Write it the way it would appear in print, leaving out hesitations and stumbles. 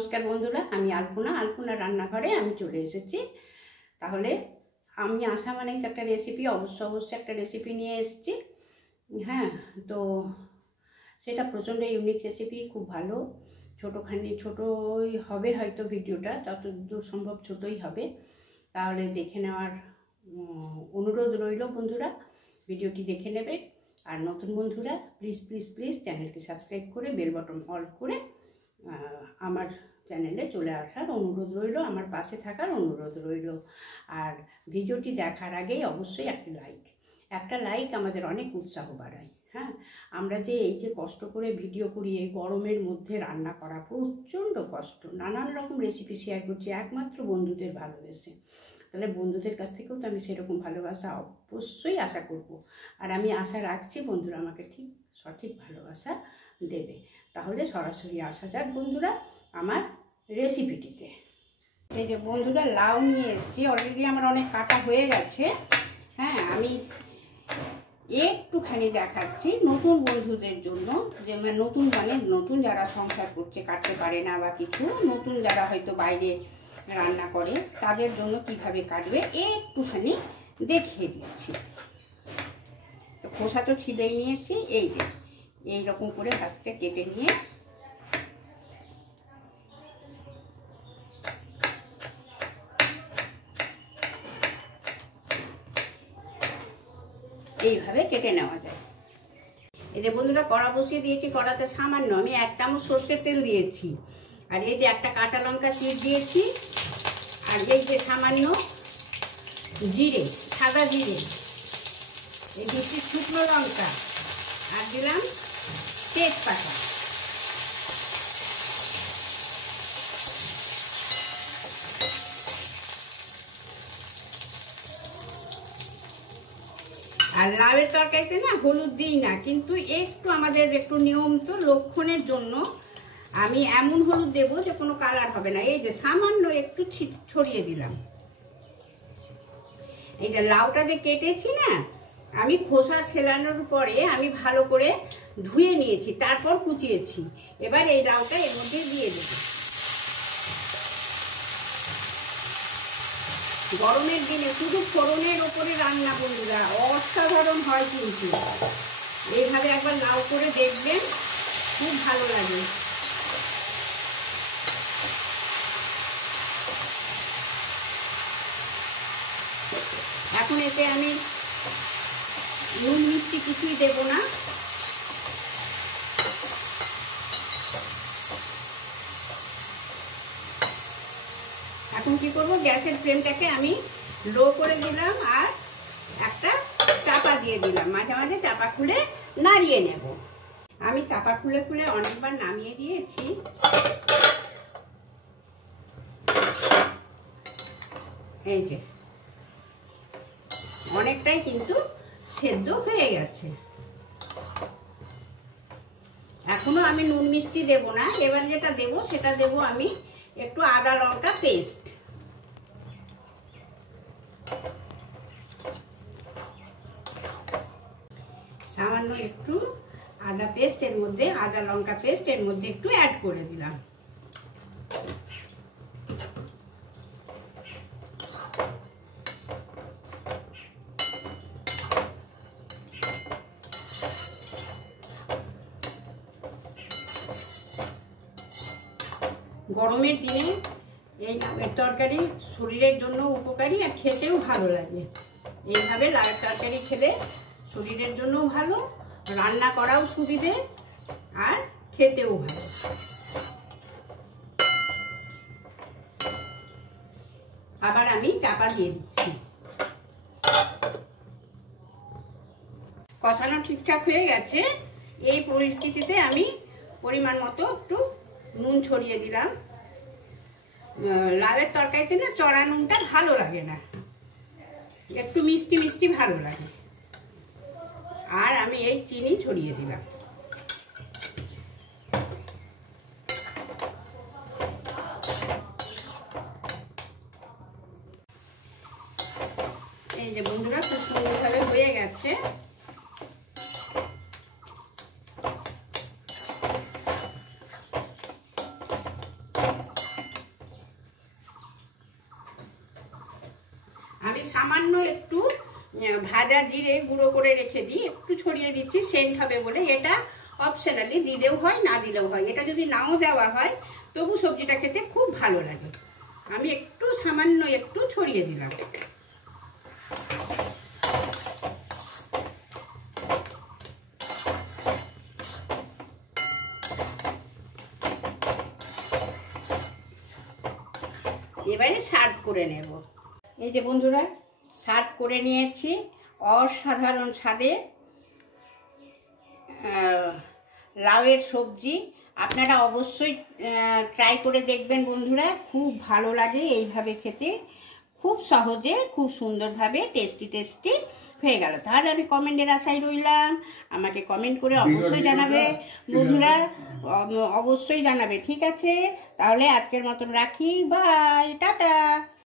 নমস্কার বন্ধুরা, আমি আলপনা রান্নাঘরে আমি চলে এসেছি। তাহলে আমি আসা মানেই তো একটা রেসিপি, অবশ্যই একটা রেসিপি নিয়ে এসেছি। হ্যাঁ, তো সেটা প্রচণ্ড ইউনিক রেসিপি, খুব ভালো। ছোটোই হবে হয়তো, ভিডিওটা যতদূর সম্ভব ছোটোই হবে। তাহলে দেখে নেওয়ার অনুরোধ রইল বন্ধুরা, ভিডিওটি দেখে নেবে। আর নতুন বন্ধুরা প্লিজ চ্যানেলটি সাবস্ক্রাইব করে বেল বাটন অল করে আমার চ্যানেলে চলে আসার অনুরোধ রইল, আমার পাশে থাকার অনুরোধ রইল। আর ভিডিওটি দেখার আগেই অবশ্যই একটা লাইক আমাদের অনেক উৎসাহ বাড়ায়। হ্যাঁ, আমরা যে এই যে কষ্ট করে ভিডিও করি, এই গরমের মধ্যে রান্না করা প্রচণ্ড কষ্ট, নানান রকম রেসিপি শেয়ার করছি একমাত্র বন্ধুদের ভালোবেসে। তাহলে বন্ধুদের কাছ থেকেও তো আমি সেরকম ভালোবাসা অবশ্যই আশা করব। আর আমি আশা রাখছি বন্ধুরা আমাকে ঠিক সঠিক ভালোবাসা দেবে। তাহলে সরাসরি আসা যাক বন্ধুরা আমার রেসিপিটিতে। এই যে বন্ধুরা, লাউ নিয়ে এসেছি, অলরেডি আমার অনেক কাটা হয়ে গেছে। হ্যাঁ, আমি একটুখানি দেখাচ্ছি নতুন বন্ধুদের জন্য, যে নতুন যারা সংসার করছে, কাটতে পারে না বা কিছু, নতুন যারা হয়তো বাইরে রান্না করে, তাদের জন্য কিভাবে কাটবে একটুখানি দেখিয়ে দিচ্ছি। তো খোসা তো ছিলেই নিয়েছি, এই যে এইরকম করে ঘাসটা কেটে নিয়ে এইভাবে কেটে নেওয়া যায়। এই যে বন্ধুরা, কড়া বসিয়ে দিয়েছি, কড়াতে সামান্য আমি 1 চামচ সর্ষের তেল দিয়েছি। আর এই যে একটা কাঁচা লঙ্কা চিড় দিয়েছি, আর এই যে সামান্য জিরে, সাদা জিরে, এই দিচ্ছি শুকনো লঙ্কা, আর দিলাম তেজপাতা। আর লাউয়ের তরকারিতে না হলুদ দিই না, কিন্তু আমাদের একটু নিয়ম তো, লক্ষণের জন্য আমি এমন হলুদ দেবো যে কোনো কালার হবে না। এই যে সামান্য একটু ছড়িয়ে দিলাম। এই যে লাউটা যে কেটেছি না, আমি খোসা ছেলানোর পরে আমি ভালো করে ধুয়ে নিয়েছি, তারপর কুচিয়েছি। এবার এই লাউটা এর মধ্যে দিয়ে দেবো। গরমের দিনে শুধু ফোড়নের ওপরে রান্না বন্ধুরা অসাধারণ হয়, কিন্তু এইভাবে একবার লাউ করে দেখবেন, খুব ভালো লাগে। এখন এতে আমি নুন মিষ্টি কিছুই দেব না। এখন কি করব, গ্যাসের ফ্লেমটাকে আমি লো করে দিলাম, আর একটা চাপা দিয়ে দিলাম। মাঝে মাঝে চাপা খুলে নাড়িয়ে নেব। আমি চাপা খুলে অনেকবার নামিয়ে দিয়েছি। এই যে অনেকটাই কিন্তু সেদ্ধ হয়ে গেছে। এখনো আমি নুন মিষ্টি দেব না। এবার যেটা দেব সেটা দেব আমি একটু আদা লঙ্কা পেস্ট। সামান্য একটু আদা লঙ্কা পেস্ট এর মধ্যে একটু অ্যাড করে দিলাম। গরমের দিনে এই লাউয়ের তরকারি শরীরের জন্য উপকারী, আর খেতেও ভালো লাগে। এইভাবে লাউয়ের তরকারি খেলে শরীরের জন্যও ভালো, রান্না করাও সুবিধে, আর খেতেও ভালো। আবার আমি চাপা দিয়ে দিচ্ছি। কষানো ঠিকঠাক হয়ে গেছে। এই পরিস্থিতিতে আমি পরিমাণ মতো একটু নুন ছড়িয়ে দিলাম। লাউয়ের তরকারিতে না চড়া নুনটা ভালো লাগে না, একটু মিষ্টি ভালো লাগে। আর আমি এই চিনি ছড়িয়ে দিলাম। এই যে বন্ধুরা, খুব সুন্দরভাবে হয়ে গেছে। একটু ভাজা জিরে গুঁড়ো করে রেখে দিই, একটু ছড়িয়ে দিচ্ছি, সেন্ট হবে বলে। এটা অপশনালি, দিলেও হয় না দিলেও হয়। এটা যদি নাও দেওয়া হয় তবু সবজিটা খেতে খুব ভালো লাগে। আমি একটু সামান্য একটু ছড়িয়ে দিলাম। এবারে সার্ভ করে নেব। এই যে বন্ধুরা, সার্ভ করে নিয়েছি অসাধারণ স্বাদে লাউয়ের সবজি। আপনারা অবশ্যই ট্রাই করে দেখবেন বন্ধুরা, খুব ভালো লাগে এইভাবে খেতে, খুব সহজে খুব সুন্দরভাবে টেস্টি হয়ে গেল। তাহলে আমি কমেন্টের আশায় রইলাম, আমাকে কমেন্ট করে অবশ্যই জানাবে বন্ধুরা, অবশ্যই জানাবে। ঠিক আছে, তাহলে আজকের মতন রাখি, বাই, টাটা।